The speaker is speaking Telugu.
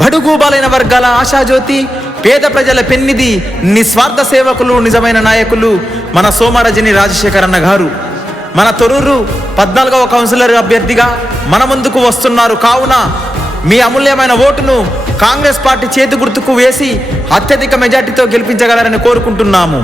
బడుగు బలైన వర్గాల ఆశాజ్యోతి, పేద ప్రజల పెన్నిధి, నిస్వార్థ సేవకులు, నిజమైన నాయకులు మన సోమరజని రాజశేఖర్ అన్న గారు మన తొర్రూరు 14వ కౌన్సిలర్ అభ్యర్థిగా మన ముందుకు వస్తున్నారు. కావున మీ అమూల్యమైన ఓటును కాంగ్రెస్ పార్టీ చేతి గుర్తుకు వేసి అత్యధిక మెజార్టీతో గెలిపించగలరని కోరుకుంటున్నాము.